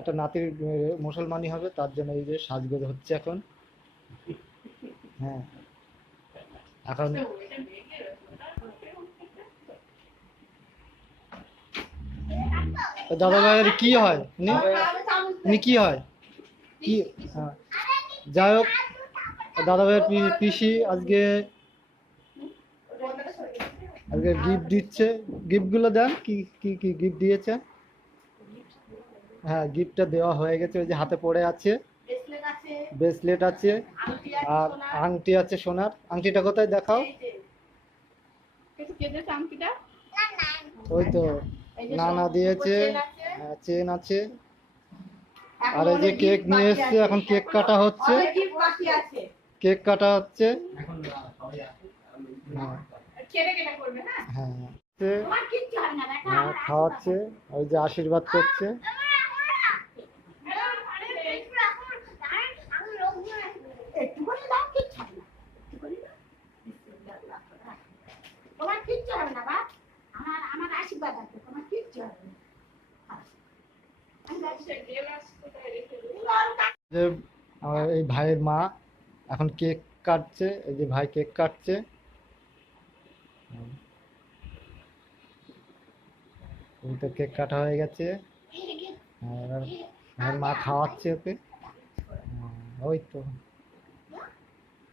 একটা নাতির মুসলমানি হবে, তার জন্য এই যে সাজগোজ হচ্ছে এখন। হ্যাঁ, এখন দাদা ভাইয়ের কি হয়, উনি কি হয় কি? হ্যাঁ, যাই হোক, দাদা ভাইয়ের পিসি আজকে আজকে গিফট দিচ্ছে। গিফটগুলো দেন, কি কি কি গিফট দিয়েছে? হ্যাঁ, গিফটটা দেওয়া হয়ে গেছে, ওই যে হাতে পড়ে আছে, ব্রেসলেট আছে আর আংটি আছে সোনার। আংটিটা কোথায় দেখাও? ওই তো নানা দিয়েছে, চেন আছে। আর এই যে কেক নিয়ে এসছে, এখন কেক কাটা হচ্ছে, কেক কাটা হচ্ছে। হ্যাঁ, খাওয়াচ্ছে, ওই যে আশীর্বাদ করছে। তোমার কিচ্ছু হবে না, বাপ। আমার আশীর্বাদ আছে, তোমার কিচ্ছু হবে না। এই ভাইয়ের মা এখন কেক কাটছে, এই যে ভাই কেক কাটছে। এই তো কেক কাটা হয়ে গেছে, আর ভাইয়ের মা খাওয়াচ্ছে ওকে। ওই তো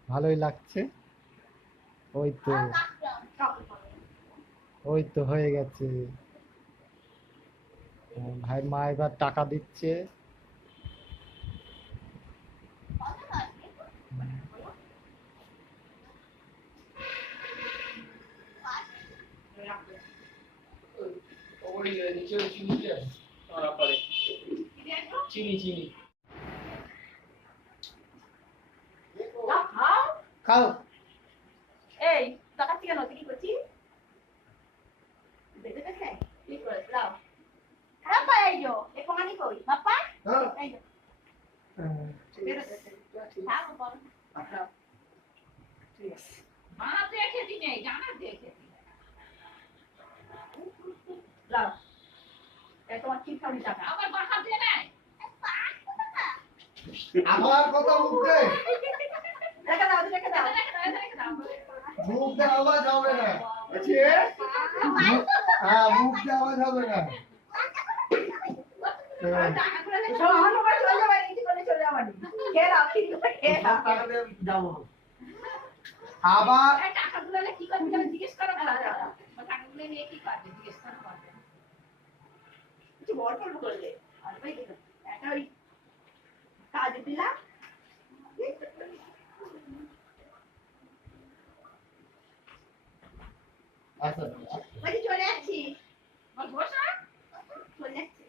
ভালোই লাগছে। ওই তো, ওই তো হয়ে গেছে। ভাইয়ের মা এবার টাকা দিচ্ছে। চিনি খাও। এই টাকা কেন তুই কি করছিস? দেখে দেখে কি করে দাও। বাবা এই যো এ পানি কই বাবা এই যো খাও বল। আচ্ছা ঠিক আছে। মা দেখে দি নেই, জানা দেখে দি। লাও এ তোমার কি খাবি টাকা আবার বাহা দে নাই। আমার কথা মুখে রেখে দাও রেখে দাও মুখ দিয়ে আওয়াজ হবে না। হ্যাঁ, মুখ দিয়ে আওয়াজ হবে না। আবার টাকাগুলো কি করবি জিজ্ঞেস করো, টাকাগুলো নিয়ে কি করবে জিজ্ঞেস করো। কিছু বড় বড় করলে আর ভাই একটা ওই কাজ দিলাম। আচ্ছা বাড়ি চলে যাচ্ছি, বসা চলে যাচ্ছি।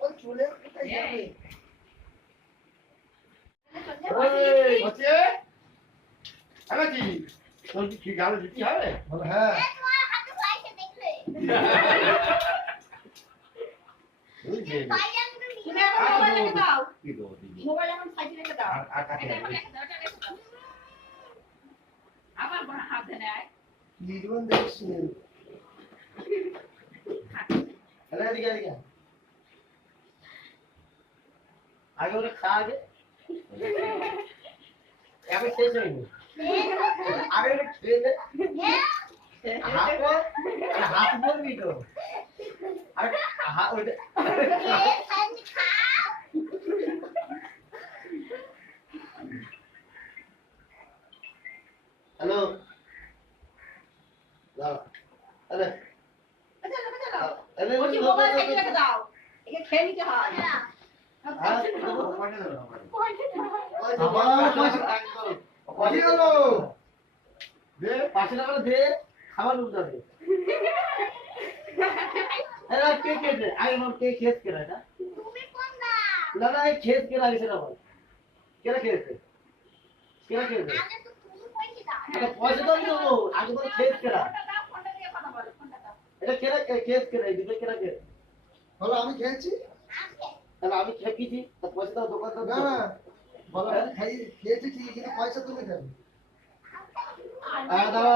ওই চলে কোথায় যাবে? এই হচ্ছে আরে কি তোর কি গালে দিতে হবে? বলে হ্যাঁ। তোমার হাতে পয়সা দেখলে ওই যে তুমি এখন মোবাইল রেখে দাও, কি দেবো দিবি? মোবাইল এখন সাইডে রেখে দাও। আর কাকে এটা রেখে দাও, এটা রেখে দাও। আবার বড় হাত দেনে আয় জীবন দেখছিস আরে এদিকে এদিকে আগে ওরে খা আগে এখন শেষ হয়নি আগে ওরে খেয়ে দে হাত বলবি তো আরে ওইটা হ্যালো আরে বলছি মোবাইল সাইডে রেখে দাও, একে খেয়ে নিতে হয়। খাবার দে কে খেয়েছে আগে কে খেয়েছে কেনা এটা না না খেয়েছে কেনা সেটা বল কেনা খেয়েছে কেনা খেয়েছে পয়সা তো আমি দেবো আগে বল খেয়েছে কেনা এটা কেনা খেয়েছে কেনা এই দুটো কেনা খেয়েছে বলো আমি খেয়েছি। তাহলে আমি খেয়েছি তা পয়সা দাও দোকান তো না না বলো আমি খেয়েছি ঠিক, কিন্তু পয়সা তুমি দেবে। দাদা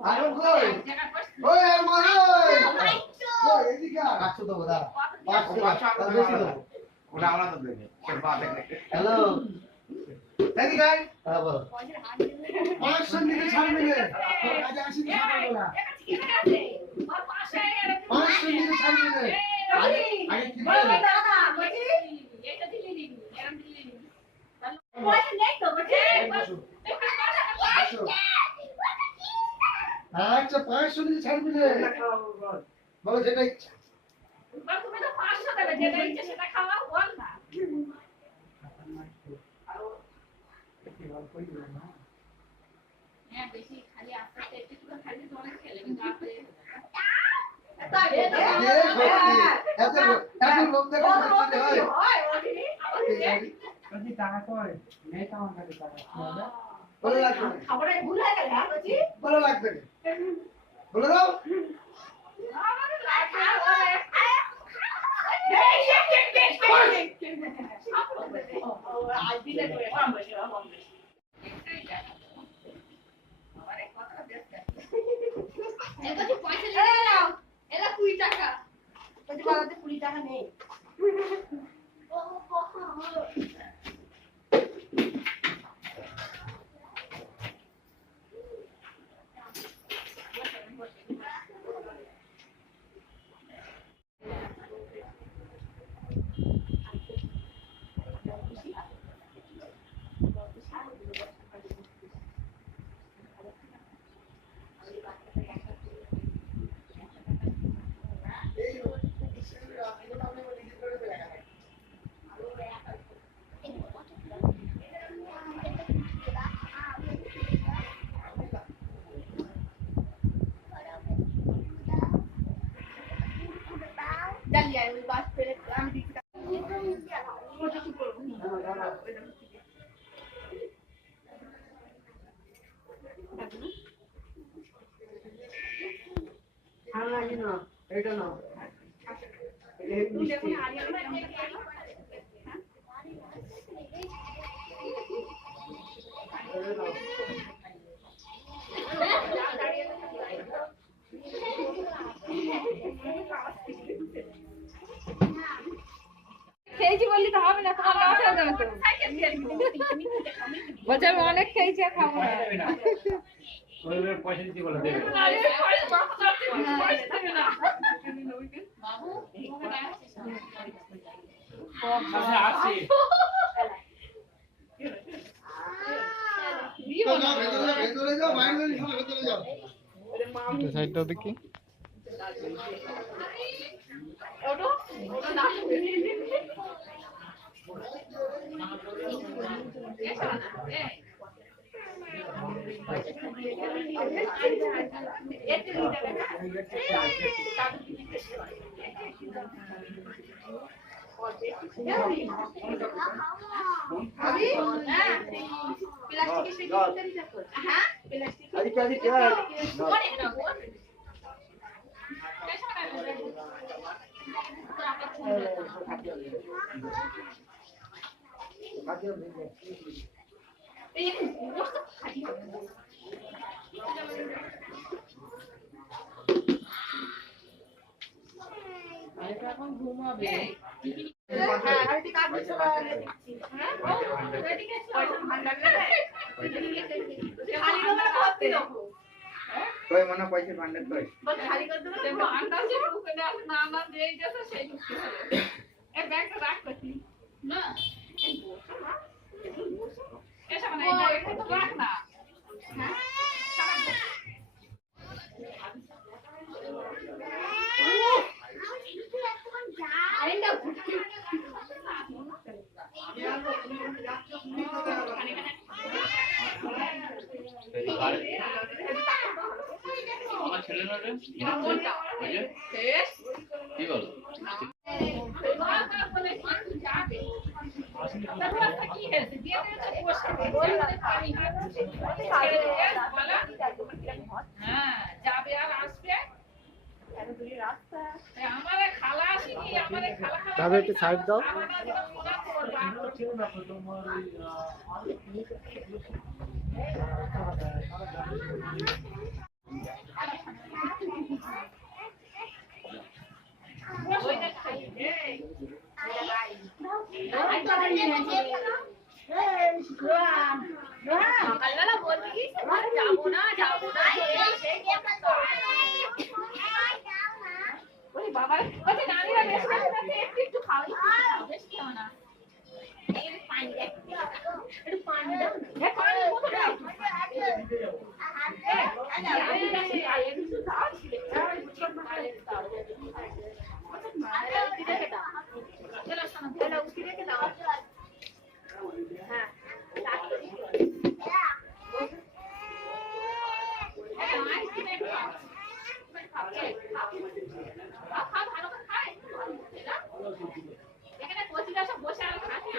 আরে কই ওই আর মারো ও এদিকে আয়। 500 দেবো দাঁড়া। কত 500 তার বেশি দেবো। ওটা আমরা তো দেখি হ্যালো এদিকে আয়। হ্যাঁ বলো। 500 নিতে ছাড়বে না। আজ আসি তো ছাড়বে না। 500 নিতে ছাড়বে না। আগে আগে কি বলো বলে? দাদা বলছি এটা দিলি নি এরকম দিলি নি পয়সা নেই তো বলছি বসো। আচ্ছা 500 নিতে ছাড়বে না। বলো যেটা ইচ্ছা। তুমি তো 500 দেবে যেটা ইচ্ছে সেটা খাওয়া বল না হ্যাঁ বেশি খালি আস্তে আস্তে একটু করে খালি তো অনেক খেলে কিন্তু আস্তে এত লোক দেখো করতে হয়। বলে লাগবে না। খাবারে ভুল হয়ে গেল হ্যাঁ বলছি বলে লাগবে না। বলে দাও। আমাদের লাগা আজ দিলে করে কম বেশি কম বেশি আমারে কথা দেখতে এটা কি পয়সা নিয়ে নাও এটা 20 টাকা বলছি বাবাতে 20 টাকা নেই ডালিয়া ওই বাস পেলে আমি দিচ্ছি ওটা কি করব আর লাগে না এটা নাও তুমি দেখো হারিয়ানা থেকে খেয়েছি বললি তো হবে না, তোমার লস হয়ে যাবে তো। বলছে আমি অনেক খেয়েছি আর খাবো না। পয়সা দিতে বলে দেবে আসছি যাও ভেতরে যাও বাইরে যাও ভেতরে যাও। সাইডটা দেখি এখন ঘুমাবে। কই মনে পয়সা ভান্ডার কই আন্দাজে ঢুকে দেয়, না না যেই গেছে সেই ঢুকতে হবে। এই ব্যাগটা রাখ করছি না এসব না এটা তো রাখ না হ্যাঁ আমার ছেলে না রে কি বল হ্যাঁ যাবে আর আসবে আমারে খালা আসেনি আমারে খালা তবে একটু সাইড দাও ওইটা খাই এই সকালবেলা বলবি কি যাবো না ওই বাবা ওই নানিরা বেশি একটু একটু খাওয়াই বেশি খাও না পানি দাও পানি কোথায় দাও এখানে কচিরা সব বসে আর খাচ্ছে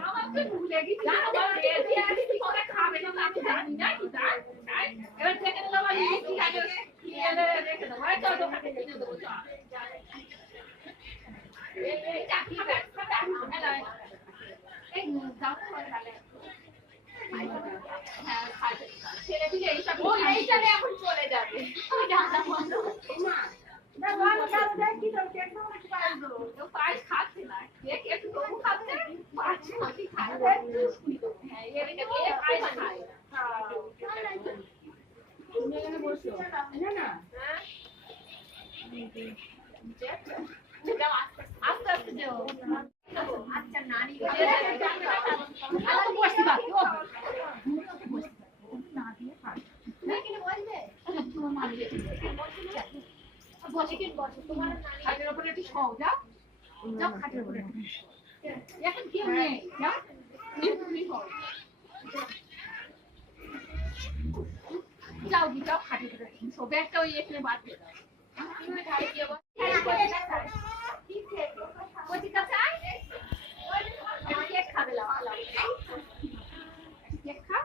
আমাকে ভুলে গেছি খাবে না আমি জানি না কি তাই এবার থেকে নিলাম আমি কি আগে রেখে দেবো চল দোকানে কিনে দেবো চল এই চাকরি এই যাও তাহলে ছেলে দিকে এইসব এইটারে এখন চলে যাবে পায়েস খাচ্ছে না কেক একটু তবু খাচ্ছে পাচ্ছে নাকি খাচ্ছে হ্যাঁ এদিকে পায়েস খায় আস্তে আস্তে যাও আচ্ছা নানি বসতে পারো খাটের উপরে একটু শোও যাও যাও খাটের উপরে এখন কেউ নেই যাও তুমি শোও যাও দি যাও খাটের উপরে শো ব্যাগটা ওই এখানে বাদ দিয়ে দাও কচিকা চাই কেক খাবে লাও কেক খা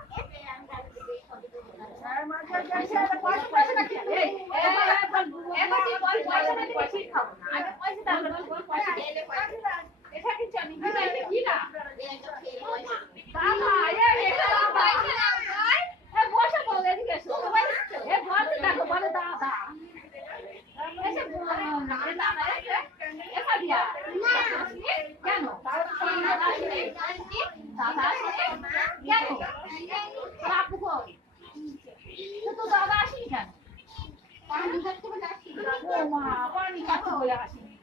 দাদা আসেনি কেন পানি খাচ্ছে বলে আসেনি ও মা পানি খাচ্ছে বলে আসেনি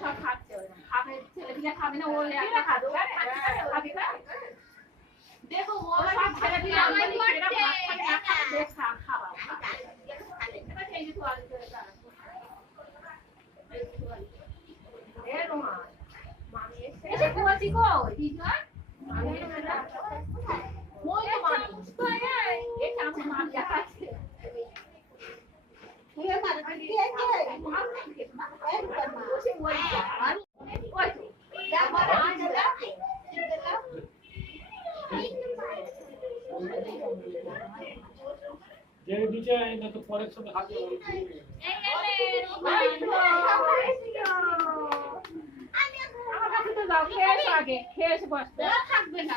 সব খাচ্ছে খাবে ছেলেপিলে খাবে না ও খাবে দেখো ও সব ছেলেপিলে খাওয়া যে বিচার না তো পরের সাথে হাতে আগে খেয়ে এসে বসতে থাকবে না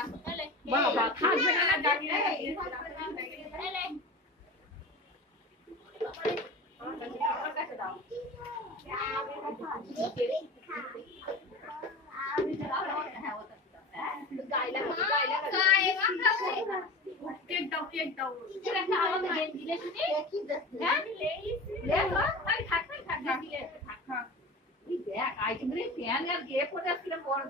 বাবা থাকবে না ডাকিয়ে কেক দাও এটা আমাকে দিলে শুনি হ্যাঁ থাক দিলে থাক দেখ আইটেম রে প্যান আর গে পড়ে আসলে বড়